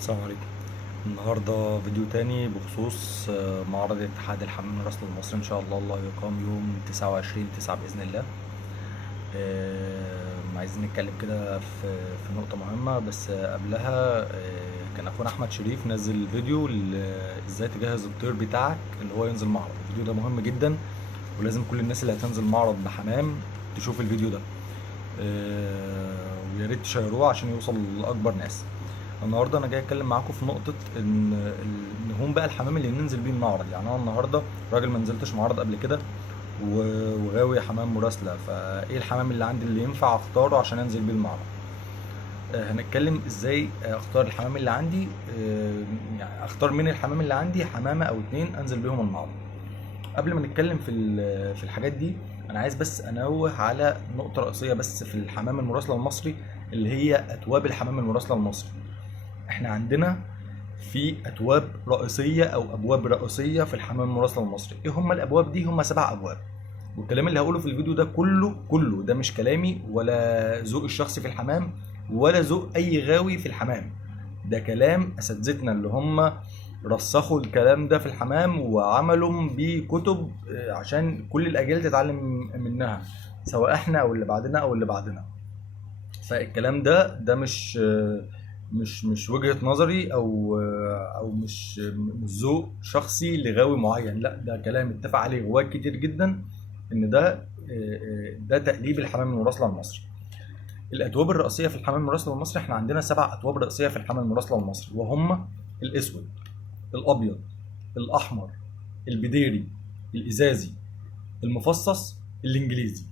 السلام عليكم. النهارده فيديو تاني بخصوص معرض اتحاد الحمام الرسمي المصري ان شاء الله يقام يوم 29/9 بإذن الله. عايزين نتكلم كده في نقطة مهمة، بس قبلها كان اخونا احمد شريف نزل فيديو ازاي تجهز الطير بتاعك اللي هو ينزل معرض. الفيديو ده مهم جدا ولازم كل الناس اللي هتنزل معرض بحمام تشوف الفيديو ده. ويا ريت تشيروه عشان يوصل لاكبر ناس. النهارده انا جاي اتكلم معاكم في نقطه ان هم بقى الحمام اللي ننزل بيه المعرض. يعني انا النهارده راجل ما نزلتش معرض قبل كده وغاوي حمام مراسله، فايه الحمام اللي عندي اللي ينفع اختاره عشان انزل بيه المعرض. هنتكلم ازاي اختار الحمام اللي عندي. يعني اختار من الحمام اللي عندي حمامه او اتنين انزل بيهم المعرض. قبل ما نتكلم في الحاجات دي، انا عايز بس انوه على نقطه رئيسيه بس في الحمام المراسله المصري، اللي هي اتواب الحمام المراسله المصري. احنا عندنا في اتواب رئيسيه او ابواب رئيسيه في الحمام المراسله المصري. ايه هم الابواب دي؟ هم 7 ابواب. والكلام اللي هقوله في الفيديو ده كله ده مش كلامي ولا ذوق الشخصي في الحمام ولا ذوق اي غاوي في الحمام. ده كلام اساتذتنا اللي هم رسخوا الكلام ده في الحمام وعملوا بيه كتب عشان كل الاجيال تتعلم منها، سواء احنا او اللي بعدنا او اللي بعدنا. فالكلام ده مش وجهة نظري او مش ذوق شخصي لغاوي معين، لا ده كلام اتفق عليه غواة كتير جدا ان ده تقليب الحمام المراسلة المصري. الاتواب الرئيسية في الحمام المراسلة المصري، احنا عندنا 7 اتواب رئيسية في الحمام المراسلة المصري، وهم الاسود، الابيض، الاحمر، البديري، الازازي، المفصص، الانجليزي.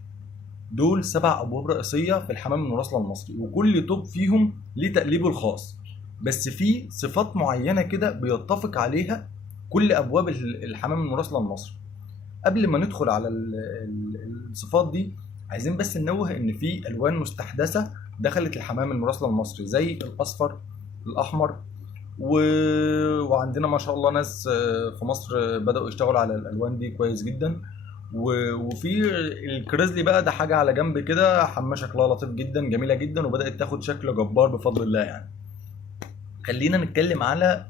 دول 7 ابواب رئيسيه في الحمام المراسله المصري، وكل توب فيهم ليه تقليبه الخاص. بس في صفات معينه كده بيتفق عليها كل ابواب الحمام المراسله المصري. قبل ما ندخل على الصفات دي، عايزين بس ننوه ان في الوان مستحدثه دخلت الحمام المراسله المصري، زي الاصفر، الاحمر، و... وعندنا ما شاء الله ناس في مصر بدأوا يشتغلوا على الألوان دي كويس جدا. وفي الكريزلي بقى، ده حاجة على جنب كده، حمى شكلها لطيف جدا، جميلة جدا، وبدأت تاخد شكل جبار بفضل الله يعني. خلينا نتكلم على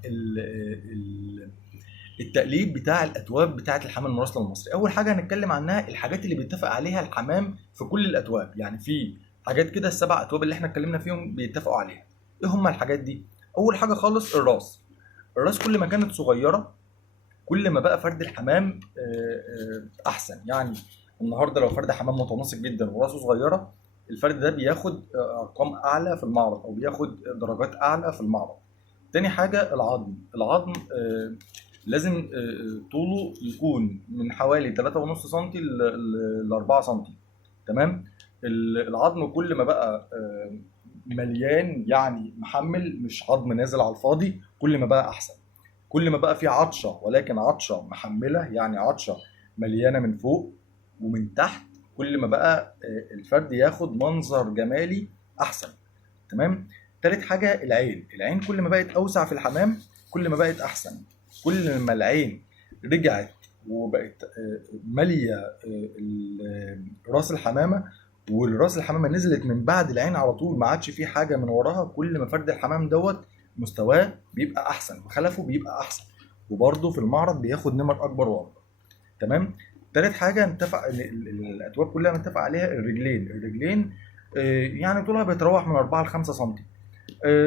التقليب بتاع الأتواب بتاعة الحمام المراسلة المصري. أول حاجة هنتكلم عنها الحاجات اللي بيتفق عليها الحمام في كل الأتواب. يعني في حاجات كده، ال7 أتواب اللي احنا اتكلمنا فيهم بيتفقوا عليها. إيه هما الحاجات دي؟ أول حاجة خالص الراس. الراس كل ما كانت صغيره كل ما بقى فرد الحمام احسن. يعني النهارده لو فرد حمام متناسق جدا وراسه صغيره، الفرد ده بياخد ارقام اعلى في المعرض او بياخد درجات اعلى في المعرض. تاني حاجه العظم. العظم لازم طوله يكون من حوالي 3.5 سم ل 4 سم. تمام. العظم كل ما بقى مليان، يعني محمل، مش عظم نازل على الفاضي، كل ما بقى احسن. كل ما بقى في عطشه، ولكن عطشه محمله، يعني عطشه مليانه من فوق ومن تحت، كل ما بقى الفرد ياخد منظر جمالي احسن. تمام. تالت حاجه العين. العين كل ما بقت اوسع في الحمام كل ما بقت احسن. كل ما العين رجعت وبقت ماليه راس الحمامه، والراس الحمامه نزلت من بعد العين على طول، ما عادش في حاجه من وراها، كل ما فرد الحمام مستواه بيبقى احسن وخلفه بيبقى احسن، وبرده في المعرض بياخد نمر اكبر واكبر. تمام. تالت حاجه نتفق الاتواب كلها متفق عليها الرجلين يعني طولها بيتراوح من 4 ل 5 سم.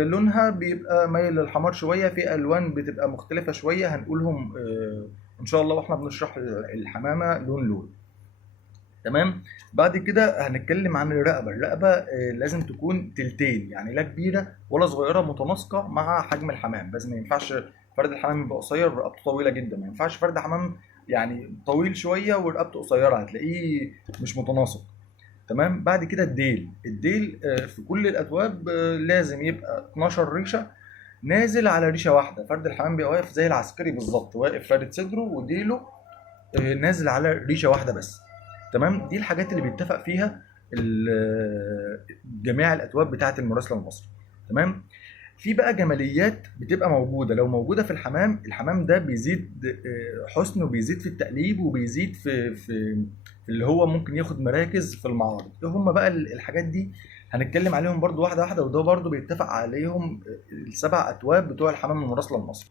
لونها بيبقى مايل للحمار شويه، في الوان بتبقى مختلفه شويه هنقولهم ان شاء الله واحنا بنشرح الحمامه لون. تمام. بعد كده هنتكلم عن الرقبه لازم تكون تلتين، يعني لا كبيره ولا صغيره، متناسقه مع حجم الحمام. بس ما ينفعش فرد الحمام يبقى قصير ورقبته طويله جدا، ما ينفعش فرد حمام يعني طويل شويه ورقبته قصيره، هتلاقيه مش متناسق. تمام. بعد كده الديل في كل الاتواب لازم يبقى 12 ريشه نازل على ريشه واحده. فرد الحمام بيبقى واقف زي العسكري بالظبط، واقف فارد صدره وديله نازل على ريشه واحده بس. تمام. دي الحاجات اللي بيتفق فيها جميع الاتواب بتاعه المراسله المصري. تمام. في بقى جماليات بتبقى موجوده، لو موجوده في الحمام ده بيزيد حسن، وبيزيد في التقليب، وبيزيد في اللي هو ممكن ياخد مراكز في المعارض. ايه هم بقى الحاجات دي؟ هنتكلم عليهم برضو واحده واحده، وده برضو بيتفق عليهم السبع اتواب بتوع الحمام المراسله المصري.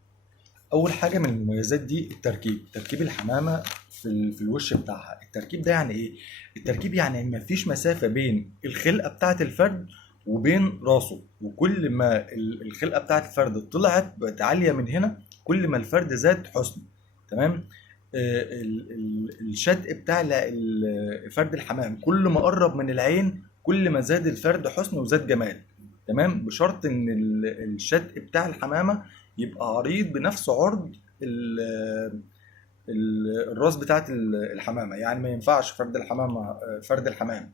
اول حاجه من المميزات دي تركيب الحمامه في الوش بتاعها. التركيب ده يعني ايه؟ التركيب يعني مفيش مسافه بين الخلقه بتاعه الفرد وبين راسه، وكل ما الخلقه بتاعه الفرد طلعت بقت عاليه من هنا، كل ما الفرد زاد حسن. تمام. الشدق بتاع فرد الحمام كل ما قرب من العين كل ما زاد الفرد حسن وزاد جمال. تمام، بشرط ان الشدق بتاع الحمامه يبقى عريض بنفس عرض الراس بتاعت الحمامه. يعني ما ينفعش فرد الحمام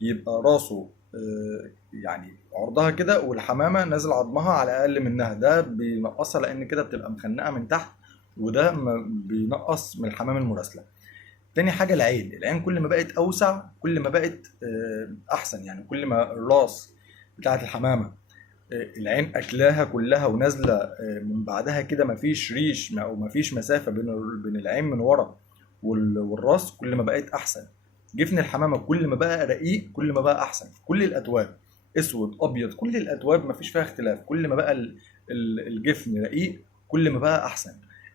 يبقى راسه يعني عرضها كده والحمامه نازل عظمها على اقل منها، ده بينقصها لان كده بتبقى مخنقه من تحت، وده بينقص من الحمام المراسله. تاني حاجه العين كل ما بقت اوسع كل ما بقت احسن. يعني كل ما الراس بتاعت الحمامه العين اكلاها كلها ونازله من بعدها كده مفيش ريش او مفيش مسافه بين العين من ورا والراس، كل ما بقت احسن. جفن الحمامه كل ما بقى رقيق كل ما بقى احسن. كل الاتواب اسود ابيض، كل الاتواب مفيش فيها اختلاف، كل ما بقى الجفن رقيق كل ما بقى احسن.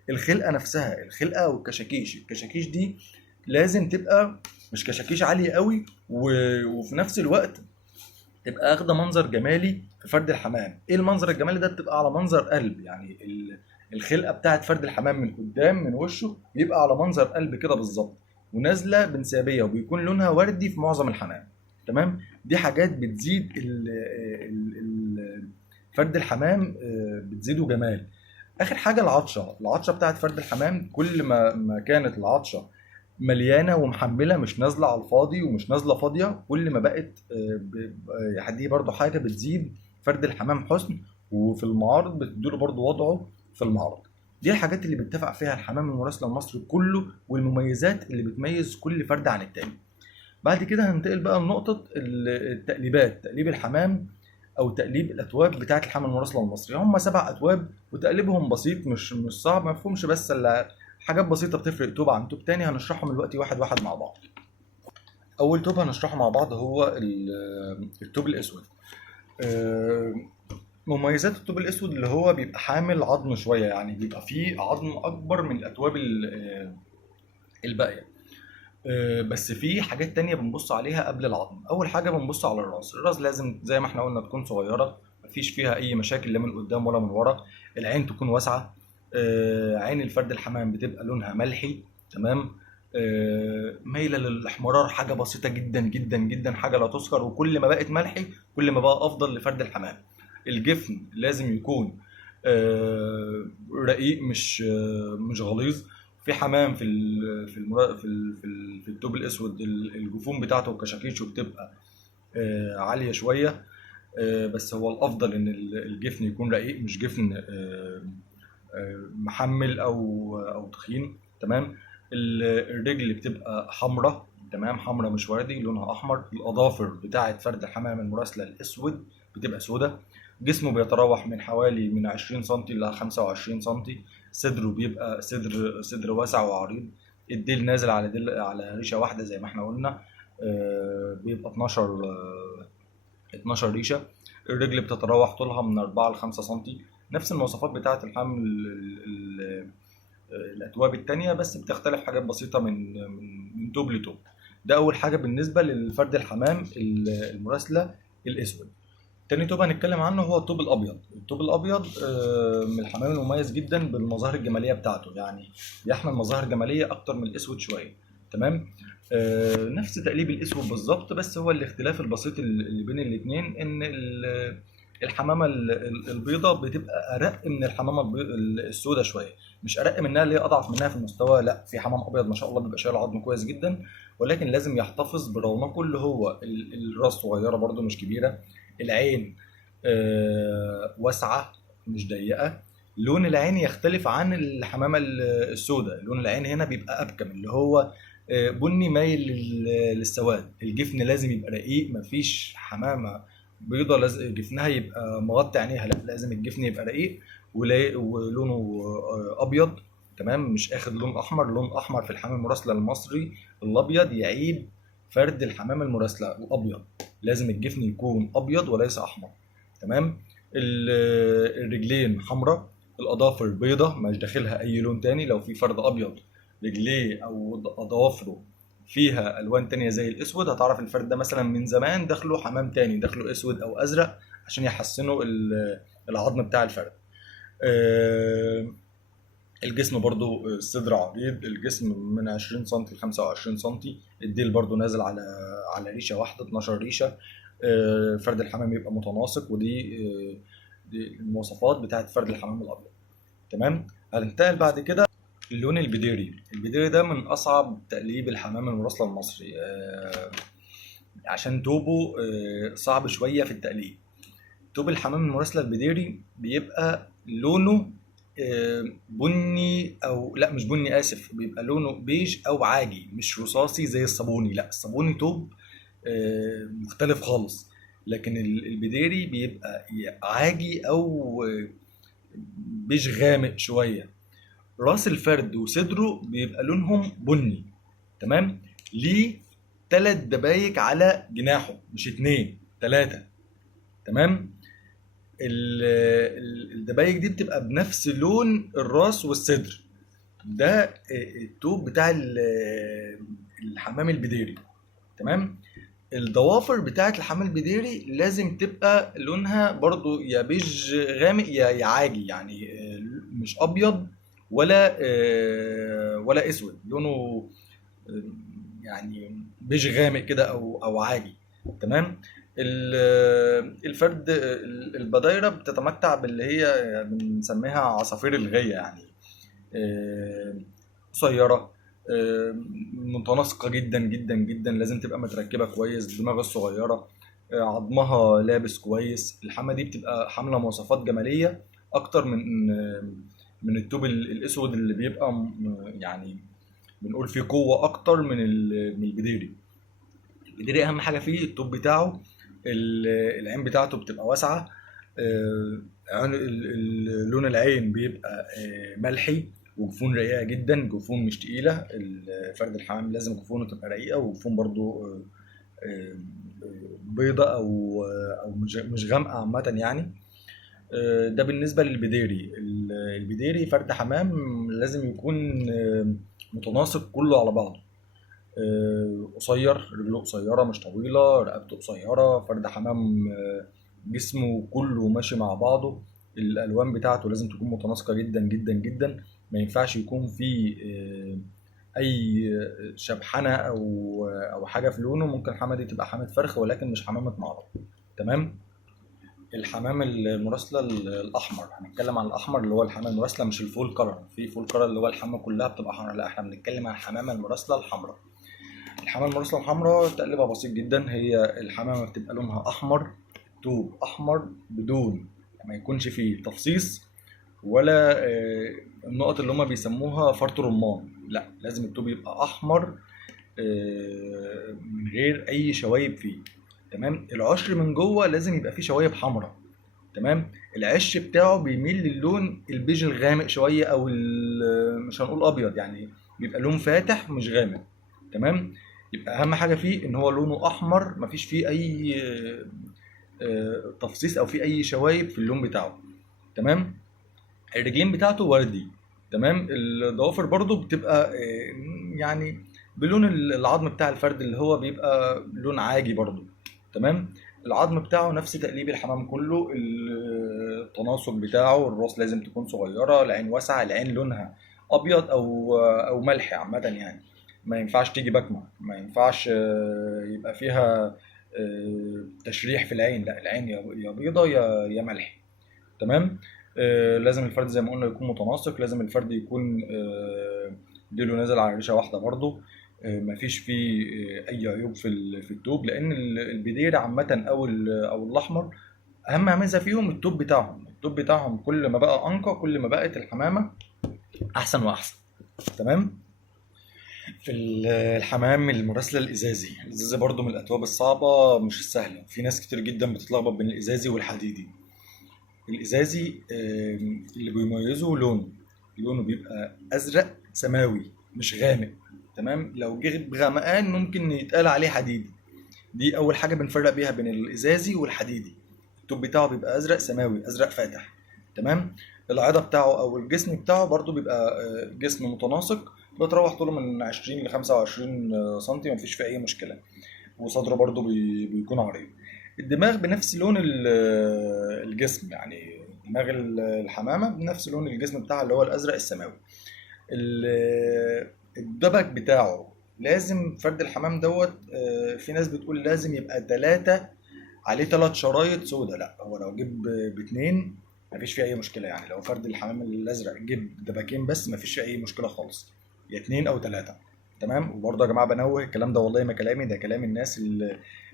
الخلقه نفسها، الخلقه الكشاكيش دي لازم تبقى مش كشاكيش عاليه قوي، وفي نفس الوقت تبقى اخده منظر جمالي في فرد الحمام. ايه المنظر الجمالي ده؟ بتبقى على منظر قلب، يعني الخلقه بتاعت فرد الحمام من قدام من وشه بيبقى على منظر قلب كده بالظبط، ونازله بانسيابيه، وبيكون لونها وردي في معظم الحمام. تمام. دي حاجات بتزيد فرد الحمام، بتزيده جمال. اخر حاجه العطشه بتاعت فرد الحمام، كل ما كانت العطشه مليانه ومحمله مش نازله على الفاضي ومش نازله فاضيه، كل ما بقت دي برضو حاجه بتزيد فرد الحمام حسن، وفي المعارض بتديله برضو وضعه في المعرض. دي الحاجات اللي بيتفق فيها الحمام المراسله المصري كله، والمميزات اللي بتميز كل فرد عن التاني. بعد كده هننتقل بقى لنقطه التقليبات، تقليب الحمام او تقليب الاتواب بتاعه الحمام المراسله المصري. هم 7 اتواب وتقليبهم بسيط، مش صعب، ما فيهمش بس الا حاجات بسيطه بتفرق توب عن توب تاني. هنشرحهم دلوقتي واحد واحد مع بعض. اول توب هنشرحه مع بعض هو التوب الاسود. مميزات التوب الاسود اللي هو بيبقى حامل عظم شويه، يعني بيبقى فيه عظم اكبر من الاتواب الباقيه. بس في حاجات تانية بنبص عليها قبل العظم. اول حاجه بنبص على الراس لازم زي ما احنا قلنا تكون صغيره، مفيش فيها اي مشاكل لا من قدام ولا من ورا. العين تكون واسعه. عين الفرد الحمام بتبقى لونها ملحي. تمام. مايله للاحمرار، حاجه بسيطه جدا جدا جدا، حاجه لا تذكر، وكل ما بقت ملحي كل ما بقى افضل لفرد الحمام. الجفن لازم يكون رقيق، مش غليظ. في حمام في التوب الاسود الجفون بتاعته وكشاكيشه بتبقى عاليه شويه، بس هو الافضل ان الجفن يكون رقيق، مش جفن محمل او تخين. تمام. الرجل بتبقى حمراء، تمام، حمراء مش وردي، لونها احمر. الاظافر بتاعه فرد الحمام المراسله الاسود بتبقى سوداء. جسمه بيتراوح من حوالي من 20 سم ل 25 سم. صدره بيبقى صدر واسع وعريض. الديل نازل على ريشه واحده زي ما احنا قلنا، بيبقى 12 ريشه. الرجل بتتراوح طولها من 4 ل 5 سم. نفس المواصفات بتاعه الحمل الاتواب التانية، بس بتختلف حاجات بسيطه من توب لتوب. ده اول حاجه بالنسبه للفرد الحمام المراسله الاسود. تاني توب هنتكلم عنه هو الطوب الابيض. الطوب الابيض من الحمام المميز جدا بالمظاهر الجماليه بتاعته، يعني بيحمل مظاهر جماليه اكتر من الاسود شويه. تمام. نفس تقليب الاسود بالظبط، بس هو الاختلاف البسيط اللي بين الاثنين ان الحمامه البيضاء بتبقى ارق من الحمامه السوداء شويه، مش ارق منها اللي هي اضعف منها في المستوى، لا، في حمام ابيض ما شاء الله بيبقى شايل عظم كويس جدا، ولكن لازم يحتفظ برونقه اللي هو الراس صغيره برده مش كبيره، العين واسعه مش ضيقه. لون العين يختلف عن الحمامه السوداء، لون العين هنا بيبقى ابكم اللي هو بني مايل للسواد. الجفن لازم يبقى رقيق، مفيش حمامه بيضه لازم جفنها يبقى مغطي عينيها، لا، لازم الجفن يبقى رقيق ولونه ابيض. تمام، مش اخد لون احمر. لون احمر في الحمام المراسله المصري الابيض يعيب فرد الحمام المراسله الابيض لازم الجفن يكون ابيض وليس احمر. تمام. الرجلين حمراء، الاظافر بيضة مش داخلها اي لون تاني. لو في فرد ابيض رجليه او اظافره فيها الوان تانية زي الاسود، هتعرف الفرد ده مثلا من زمان داخله حمام تاني، داخله اسود او ازرق عشان يحسنوا العظم بتاع الفرد. الجسم برضو الصدر عريض، الجسم من 20 سم ل 25 سم، الديل برضو نازل على ريشه واحده 12 ريشه. فرد الحمام يبقى متناسق، دي المواصفات بتاعت فرد الحمام الابيض. تمام. هننتقل بعد كده اللون البديري. البديري ده من اصعب تقليب الحمام المراسله المصري، عشان توبه صعب شويه في التقليب. توب الحمام المراسله البديري بيبقى لونه بني، او لا مش بني، اسف، بيبقى لونه بيج او عاجي، مش رصاصي زي الصابوني. لا، الصابوني توب مختلف خالص، لكن البديري بيبقى عاجي او بيج غامق شويه. راس الفرد وصدره بيبقى لونهم بني. تمام. ليه 3 دبايك على جناحه، مش 2، 3. تمام. الدبايك دي بتبقى بنفس لون الراس والصدر. ده التوب بتاع الحمام البديري. تمام. الضوافر بتاعت الحمام البديري لازم تبقى لونها برضو يا بيج غامق يا عاجي، يعني مش ابيض ولا اسود، لونه يعني بيج غامق كده او عاجي. تمام. الفرد البدايره بتتمتع باللي هي بنسميها عصافير الغيه، يعني قصيره، متناسقه جدا جدا جدا، لازم تبقى متركبه كويس، دماغ الصغيره، عظمها لابس كويس. الحمى دي بتبقى حامله مواصفات جماليه اكتر من التوب الاسود اللي بيبقى يعني بنقول فيه قوه اكتر من البديري. البديري اهم حاجه فيه التوب بتاعه، العين بتاعته بتبقى واسعه، لون العين بيبقى ملحي، وجفون رقيقه جدا، جفون مش تقيله. فرد الحمام لازم جفونه تبقى رقيقه، وجفون برضو بيضة او مش غامقه عامه يعني. ده بالنسبه للبديري. البديري فرد حمام لازم يكون متناسق كله على بعضه، قصير، رجله قصيره مش طويله، رقبته قصيره، فرد حمام جسمه كله ماشي مع بعضه. الالوان بتاعته لازم تكون متناسقه جدا جدا جدا، ما ينفعش يكون في اي شبحنه او حاجه في لونه. ممكن الحمامه دي تبقى حمامه فرخ ولكن مش حمامه معرض. تمام. الحمام المراسله الاحمر، هنتكلم عن الاحمر اللي هو الحمامه المراسله، مش الفول كلر. في فول كلر اللي هو الحمامه كلها بتبقى حمراء، لا احنا بنتكلم عن الحمامه المراسله الحمراء. الحمامه المراسله الحمراء تقليبها بسيط جدا. هي الحمامه بتبقى لونها احمر، توب احمر بدون ما يكونش فيه تفصيص ولا النقط اللي هما بيسموها فرط رمان. لا، لازم التوب يبقى احمر من غير اي شوايب فيه. تمام. العشر من جوه لازم يبقى فيه شوايب حمراء. تمام. العش بتاعه بيميل للون البيج الغامق شويه، او مش هنقول ابيض، يعني بيبقى لون فاتح مش غامق. تمام. يبقى اهم حاجه فيه ان هو لونه احمر، مفيش فيه اي تفصيص او فيه اي شوايب في اللون بتاعه. تمام. الرجلين بتاعته وردي. تمام. الضوافر برضو بتبقى يعني بلون العظم بتاع الفرد اللي هو بيبقى لون عاجي برضو. تمام. العظم بتاعه نفس تقليب الحمام كله، التناسق بتاعه، الراس لازم تكون صغيرة، العين واسعة، العين لونها ابيض او ملحي عامة يعني. ما ينفعش تيجي بكمة، ما ينفعش يبقى فيها تشريح في العين، لا العين يا بيضة يا ملحي. تمام. لازم الفرد زي ما قلنا يكون متناسق، لازم الفرد يكون ديله نازل على ريشه واحده برضه، مفيش فيه اي عيوب في التوب، لان البدير عامه او الاحمر اهم ميزه فيهم التوب بتاعهم. التوب بتاعهم كل ما بقى انقى كل ما بقت الحمامه احسن واحسن. تمام. الحمام المراسله الازازي برضه من الاتواب الصعبه مش السهله. في ناس كتير جدا بتتلخبط بين الازازي والحديدي. الازازي اللي بيميزه لونه بيبقى ازرق سماوي مش غامق. تمام. لو جه بغمقان ممكن يتقال عليه حديدي. دي اول حاجه بنفرق بيها بين الازازي والحديدي. التوب بتاعه بيبقى ازرق سماوي، ازرق فاتح. تمام. العضه بتاعه او الجسم بتاعه برضو بيبقى جسم متناسق، بتروح طوله من 20 ل 25 سنتي، مفيش فيه اي مشكله. وصدره برضو بيكون عريض. الدماغ بنفس لون الجسم، يعني دماغ الحمامه بنفس لون الجسم بتاعها اللي هو الازرق السماوي. الدبك بتاعه لازم فرد الحمام دوت، في ناس بتقول لازم يبقى 3 عليه 3 شرايط سودا. لا، هو لو جيب باتنين مفيش فيه اي مشكله. يعني لو فرد الحمام الازرق جيب دبكين بس مفيش فيه اي مشكله خالص، يا 2 او 3. تمام. وبرضه يا جماعه بنوه، الكلام ده والله ما كلامي، ده كلام الناس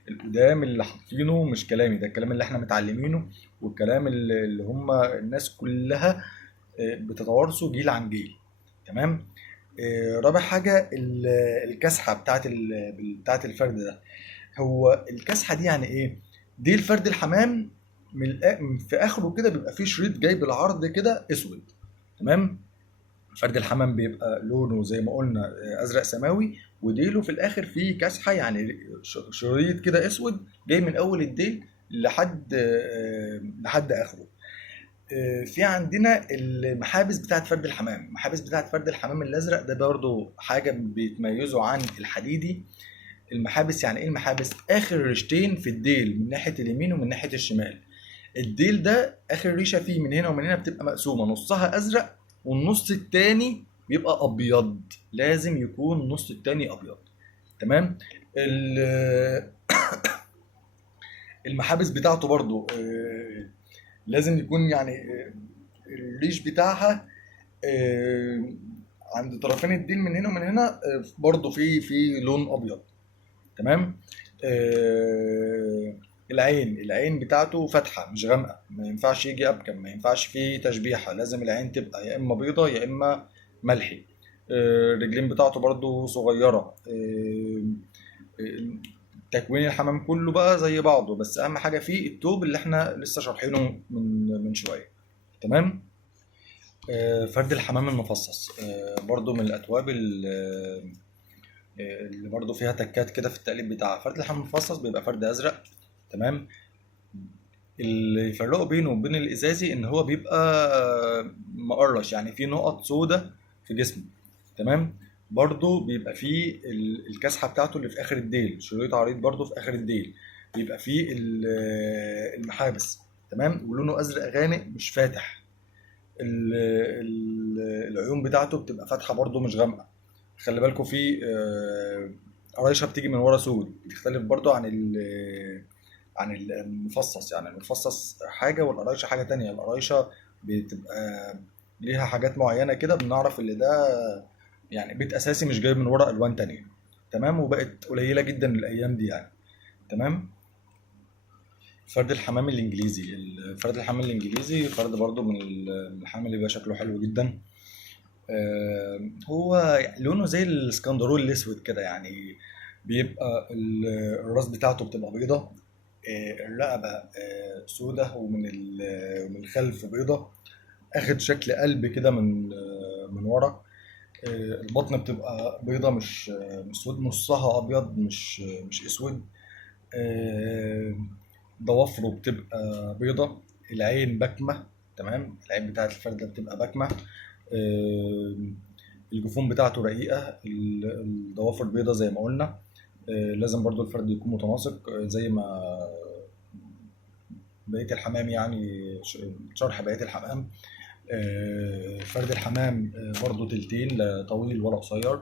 القدام اللي حاطينه، مش كلامي، ده الكلام اللي احنا متعلمينه، والكلام اللي هم الناس كلها بتتوارثه جيل عن جيل. تمام. رابع حاجه الكسحه بتاعت الفرد ده. هو الكسحه دي يعني ايه؟ دي الفرد الحمام في اخره كده بيبقى فيه شريط جاي بالعرض كده اسود. تمام. فرد الحمام بيبقى لونه زي ما قلنا ازرق سماوي، وديله في الاخر فيه كسحه، يعني شريط كده اسود جاي من اول الديل لحد اخره. في عندنا المحابس بتاعت فرد الحمام. المحابس بتاعت فرد الحمام الازرق ده برضو حاجه بيتميزوا عن الحديدي. المحابس يعني ايه؟ المحابس اخر ريشتين في الديل من ناحيه اليمين ومن ناحيه الشمال. الديل ده اخر ريشه فيه من هنا ومن هنا بتبقى مقسومه، نصها ازرق والنص التاني بيبقى ابيض. لازم يكون النص التاني ابيض. تمام. المحابس بتاعته برضو لازم يكون يعني الريش بتاعها عند طرفين الديل من هنا ومن هنا برضو في لون ابيض. تمام. العين بتاعته فاتحه مش غامقه، ما ينفعش يجي ابكم، ما ينفعش فيه تشبيحه، لازم العين تبقى يا اما بيضه يا اما ملحي. الرجلين بتاعته برضو صغيره. تكوين الحمام كله بقى زي بعضه، بس اهم حاجه فيه التوب اللي احنا لسه شارحينه من شويه. تمام. فرد الحمام المفصص برضو من الاتواب اللي برضو فيها تكات كده في التقليب بتاعها. فرد الحمام المفصص بيبقى فرد ازرق. تمام. اللي يفرقوا بينه وبين الازازي ان هو بيبقى مقرش، يعني فيه نقط سودة في جسمه. تمام. برضو بيبقى فيه الكسحة بتاعته اللي في اخر الديل، شريط عريض برضو في اخر الديل. بيبقى فيه المحابس. تمام. ولونه ازرق غامق مش فاتح. العيون بتاعته بتبقى فاتحة برضو مش غامقة. خلي بالكم في قرايشة بتيجي من ورا سود، بتختلف برضو عن المفصص. يعني المفصص حاجة والقرايشة حاجة تانية. القرايشة بتبقى ليها حاجات معينة كده بنعرف اللي ده يعني بيت أساسي مش جاي من ورا ألوان تانية. تمام. وبقت قليلة جدا الأيام دي يعني. تمام. فرد الحمام الإنجليزي. فرد الحمام الإنجليزي فرد برضو من الحمام اللي بيبقى شكله حلو جدا. هو لونه زي الاسكندرول الأسود كده، يعني بيبقى الراس بتاعته بتبقى بيضة، الرقبة سودة، ومن الخلف بيضة، اخد شكل قلب كده من ورا. البطن بتبقى بيضة مش سود، نصها ابيض مش اسود. ضوافره بتبقى بيضة. العين بكمة. تمام. العين بتاعت الفردة بتبقى بكمة. الجفون بتاعته رقيقة. الضوافر بيضة زي ما قلنا. لازم برضو الفرد يكون متناسق زي ما بقية الحمام، يعني شرح بقية الحمام. فرد الحمام برضو تلتين، لا طويل ولا قصير.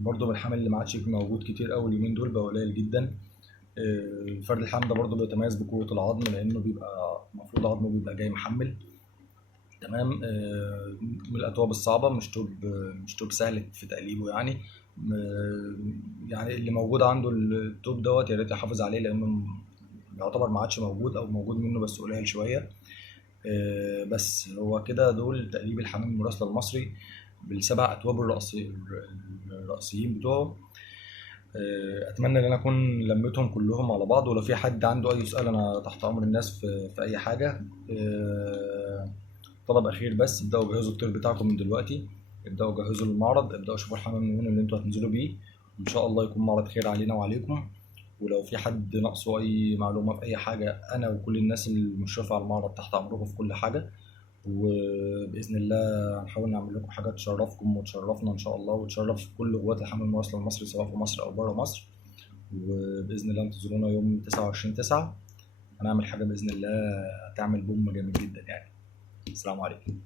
برضو من الحمام اللي ما عادش موجود كتير قوي اليومين دول، بقى قليل جدا. فرد الحمام ده برضو بيتميز بقوة العظم، لأنه بيبقى المفروض عظمه بيبقى جاي محمل. تمام. من الأتواب الصعبة، مش توب سهل في تقليبه يعني. يعني اللي موجود عنده التوب دوت يا ريت يحافظ عليه، لأنه يعتبر ما عادش موجود او موجود منه بس قليل شويه. بس هو كده دول تقليب الحمام المراسلة المصري بالسبع اتواب الرئيسيين بتوعه. اتمنى ان انا اكون لميتهم كلهم على بعض، ولو في حد عنده اي سؤال انا تحت امر الناس في اي حاجه. طلب اخير بس ابداوا جهزوا الطير بتاعكم من دلوقتي. ابداوا جهزوا المعرض، ابداوا شوفوا الحمام الميمون اللي انتوا هتنزلوا بيه، ان شاء الله يكون معرض خير علينا وعليكم. ولو في حد ناقصه اي معلومه في اي حاجه، انا وكل الناس المشرفه على المعرض تحت امركم في كل حاجه. وباذن الله هنحاول نعمل لكم حاجه تشرفكم وتشرفنا ان شاء الله، وتشرف كل قوات الحمل المواصله المصري سواء في مصر او بره مصر. وباذن الله انتظرونا يوم 29/9 هنعمل حاجه باذن الله هتعمل بوم جامد جدا يعني. السلام عليكم.